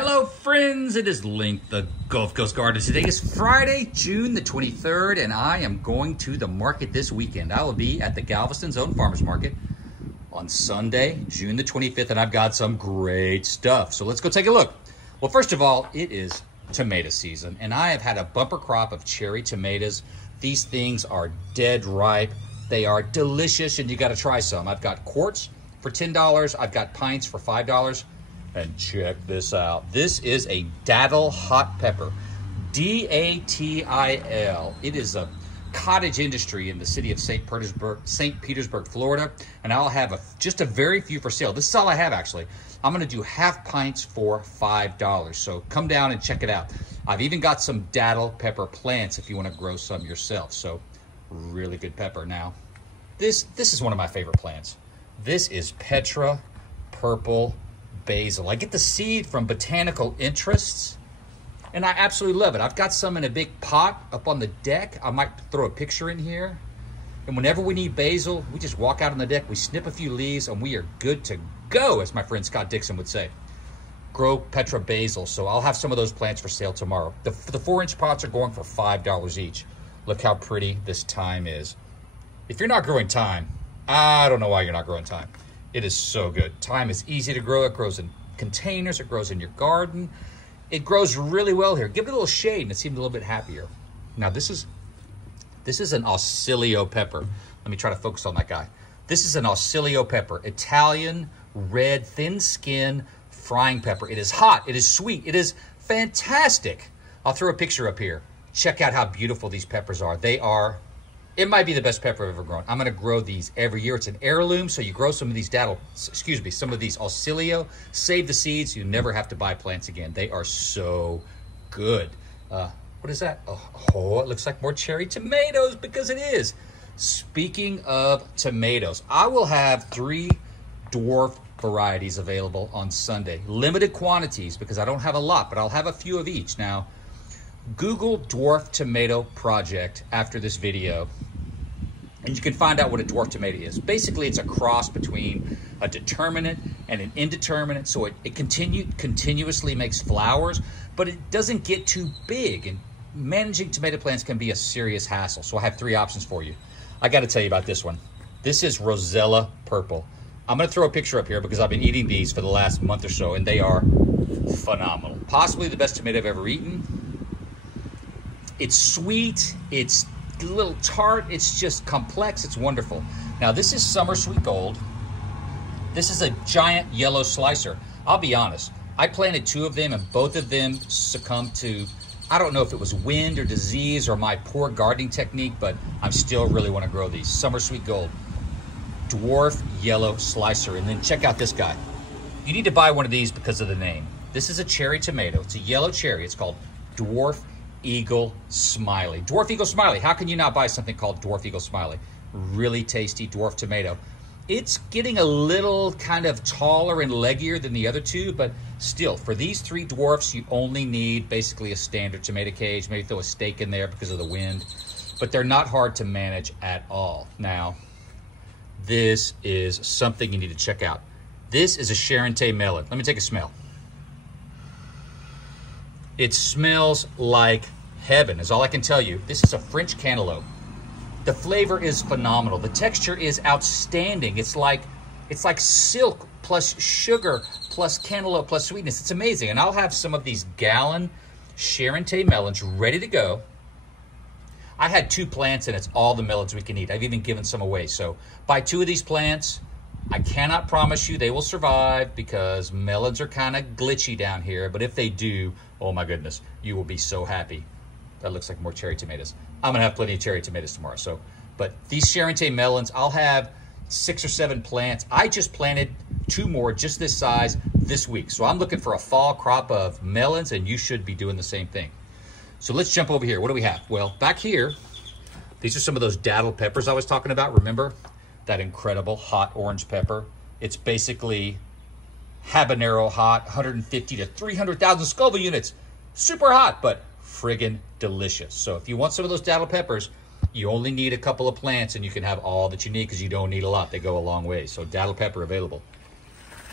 Hello friends, it is Link, the Gulf Coast Gardener. Today is Friday, June the 23rd, and I am going to the market this weekend. I will be at the Galveston Farmers Market on Sunday, June the 25th, and I've got some great stuff. So let's go take a look. Well, first of all, it is tomato season, and I have had a bumper crop of cherry tomatoes. These things are dead ripe. They are delicious, and you gotta try some. I've got quarts for $10. I've got pints for $5. And check this out. This is a Dattle Hot Pepper, D-A-T-I-L. It is a cottage industry in the city of St. Petersburg, Florida. And I'll have just a very few for sale. This is all I have, actually. I'm going to do half pints for $5. So come down and check it out. I've even got some Dattle Pepper plants if you want to grow some yourself. So really good pepper. Now, this is one of my favorite plants. This is Petra Basil. I get the seed from Botanical Interests, and I absolutely love it. I've got some in a big pot up on the deck. I might throw a picture in here. And whenever we need basil, we just walk out on the deck, we snip a few leaves, and we are good to go, as my friend Scott Dixon would say. Grow Petra Basil. So I'll have some of those plants for sale tomorrow. The 4-inch pots are going for $5 each. Look how pretty this thyme is. If you're not growing thyme, I don't know why you're not growing thyme. It is so good. Thyme is easy to grow. It grows in containers. It grows in your garden. It grows really well here. Give it a little shade and it seems a little bit happier. Now this is an Osilio Pepper. Let me try to focus on that guy. This is an Osilio Pepper, Italian red thin skin frying pepper. It is hot. It is sweet. It is fantastic. I'll throw a picture up here. Check out how beautiful these peppers are. It might be the best pepper I've ever grown. I'm gonna grow these every year. It's an heirloom, so you grow some of these some of these Osilio, save the seeds, you never have to buy plants again. They are so good. What is that? Oh, it looks like more cherry tomatoes because it is. Speaking of tomatoes, I will have 3 dwarf varieties available on Sunday. Limited quantities because I don't have a lot, but I'll have a few of each. Now, Google Dwarf Tomato Project after this video, and you can find out what a dwarf tomato is. Basically, it's a cross between a determinate and an indeterminate, so it continuously makes flowers, but it doesn't get too big, and managing tomato plants can be a serious hassle, so I have 3 options for you. I got to tell you about this one. This is Rosella Purple. I'm going to throw a picture up here because I've been eating these for the last month or so, and they are phenomenal. Possibly the best tomato I've ever eaten. It's sweet, it's a little tart, it's just complex, it's wonderful. Now this is Summer Sweet Gold. This is a giant yellow slicer. I'll be honest, I planted 2 of them and both of them succumbed to, I don't know if it was wind or disease or my poor gardening technique, but I still really want to grow these. Summer Sweet Gold, dwarf yellow slicer. And then check out this guy. You need to buy one of these because of the name. This is a cherry tomato. It's a yellow cherry. It's called Dwarf Eagle Smiley. Dwarf Eagle Smiley. How can you not buy something called Dwarf Eagle Smiley? Really tasty dwarf tomato. It's getting a little kind of taller and leggier than the other 2, but still, for these 3 dwarfs, you only need basically a standard tomato cage. Maybe throw a stake in there because of the wind, but they're not hard to manage at all. Now, this is something you need to check out. This is a Sharente Melon. Let me take a smell. It smells like heaven, is all I can tell you. This is a French cantaloupe. The flavor is phenomenal. The texture is outstanding. It's like silk plus sugar plus cantaloupe plus sweetness. It's amazing. And I'll have some of these gallon Sharente melons ready to go. I had 2 plants and it's all the melons we can eat. I've even given some away. So buy 2 of these plants. I cannot promise you they will survive because melons are kind of glitchy down here, but if they do, oh my goodness, you will be so happy. That looks like more cherry tomatoes. I'm gonna have plenty of cherry tomatoes tomorrow. But these Sharente melons, I'll have 6 or 7 plants. I just planted 2 more just this size this week. So I'm looking for a fall crop of melons and you should be doing the same thing. So let's jump over here. What do we have? Well, back here, these are some of those Dattle peppers I was talking about. Remember that incredible hot orange pepper? It's basically habanero hot, 150 to 300,000 Scoville units. Super hot, but friggin' delicious. So if you want some of those Dattle peppers, you only need a couple of plants and you can have all that you need because you don't need a lot. They go a long way. So Dattle pepper available.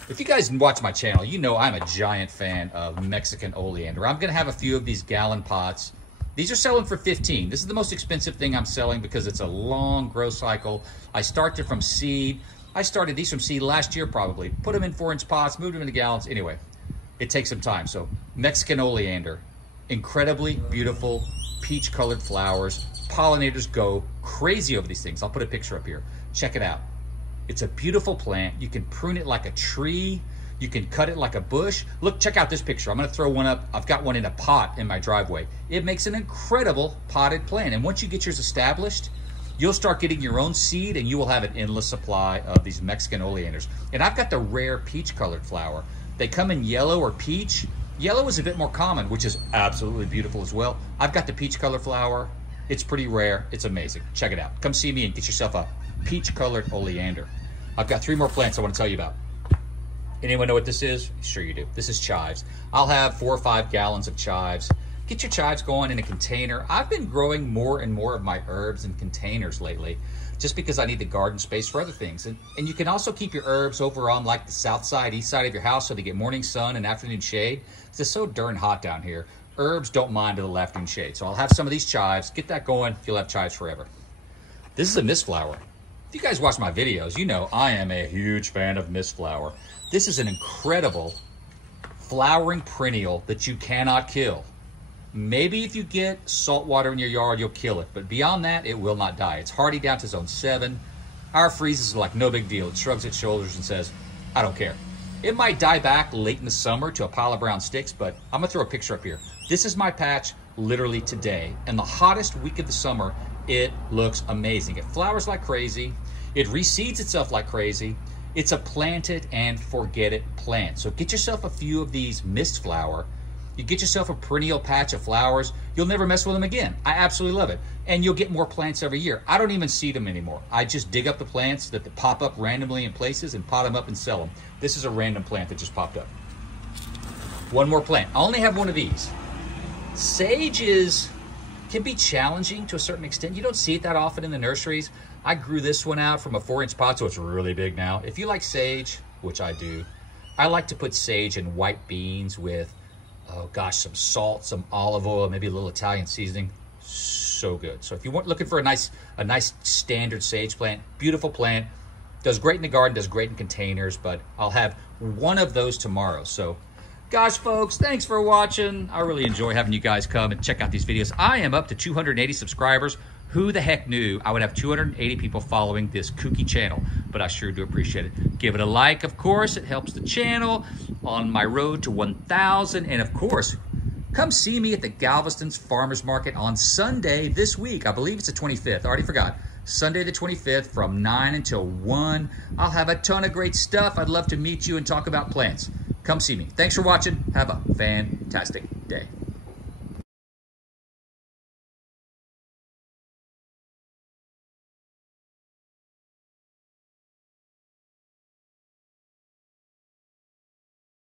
If you guys watch my channel, you know I'm a giant fan of Mexican oleander. I'm gonna have a few of these gallon pots. These are selling for $15. This is the most expensive thing I'm selling because it's a long growth cycle. I started from seed. I started these from seed last year probably. Put them in 4-inch pots, moved them into gallons. Anyway, it takes some time. So Mexican oleander, incredibly beautiful, peach colored flowers. Pollinators go crazy over these things. I'll put a picture up here. Check it out. It's a beautiful plant. You can prune it like a tree. You can cut it like a bush. Look, check out this picture. I'm gonna throw one up. I've got one in a pot in my driveway. It makes an incredible potted plant. And once you get yours established, you'll start getting your own seed and you will have an endless supply of these Mexican oleanders. And I've got the rare peach colored flower. They come in yellow or peach. Yellow is a bit more common, which is absolutely beautiful as well. I've got the peach colored flower. It's pretty rare. It's amazing. Check it out. Come see me and get yourself a peach colored oleander. I've got 3 more plants I want to tell you about. Anyone know what this is? Sure you do. This is chives. I'll have 4 or 5 gallons of chives. Get your chives going in a container. I've been growing more and more of my herbs in containers lately just because I need the garden space for other things. And you can also keep your herbs over on like the south side, east side of your house so they get morning sun and afternoon shade. It's so darn hot down here. Herbs don't mind the afternoon shade. So I'll have some of these chives. Get that going. You'll have chives forever. This is a mist flower. If you guys watch my videos, you know I am a huge fan of mist flower. This is an incredible flowering perennial that you cannot kill. Maybe if you get salt water in your yard, you'll kill it. But beyond that, it will not die. It's hardy down to zone 7. Our freezes are like no big deal. It shrugs its shoulders and says, I don't care. It might die back late in the summer to a pile of brown sticks, but I'm gonna throw a picture up here. This is my patch literally today. And the hottest week of the summer, it looks amazing. It flowers like crazy. It reseeds itself like crazy. It's a plant it and forget it plant. So get yourself a few of these mist flower. You get yourself a perennial patch of flowers. You'll never mess with them again. I absolutely love it. And you'll get more plants every year. I don't even seed them anymore. I just dig up the plants that pop up randomly in places and pot them up and sell them. This is a random plant that just popped up. One more plant. I only have one of these. Sage can be challenging to a certain extent. You don't see it that often in the nurseries. I grew this one out from a 4-inch pot, so it's really big now. If you like sage, which I do, I like to put sage in white beans with, oh gosh, some salt, some olive oil, maybe a little Italian seasoning. So good. So if you want looking for a nice standard sage plant, beautiful plant, does great in the garden, does great in containers, but I'll have one of those tomorrow. So gosh, folks, thanks for watching. I really enjoy having you guys come and check out these videos. I am up to 280 subscribers. Who the heck knew I would have 280 people following this kooky channel? But I sure do appreciate it. Give it a like, of course. It helps the channel on my road to 1,000. And of course, come see me at the Galveston Farmers Market on Sunday this week. I believe it's the 25th. I already forgot. Sunday the 25th from 9 until 1. I'll have a ton of great stuff. I'd love to meet you and talk about plants. Come see me. Thanks for watching. Have a fantastic day.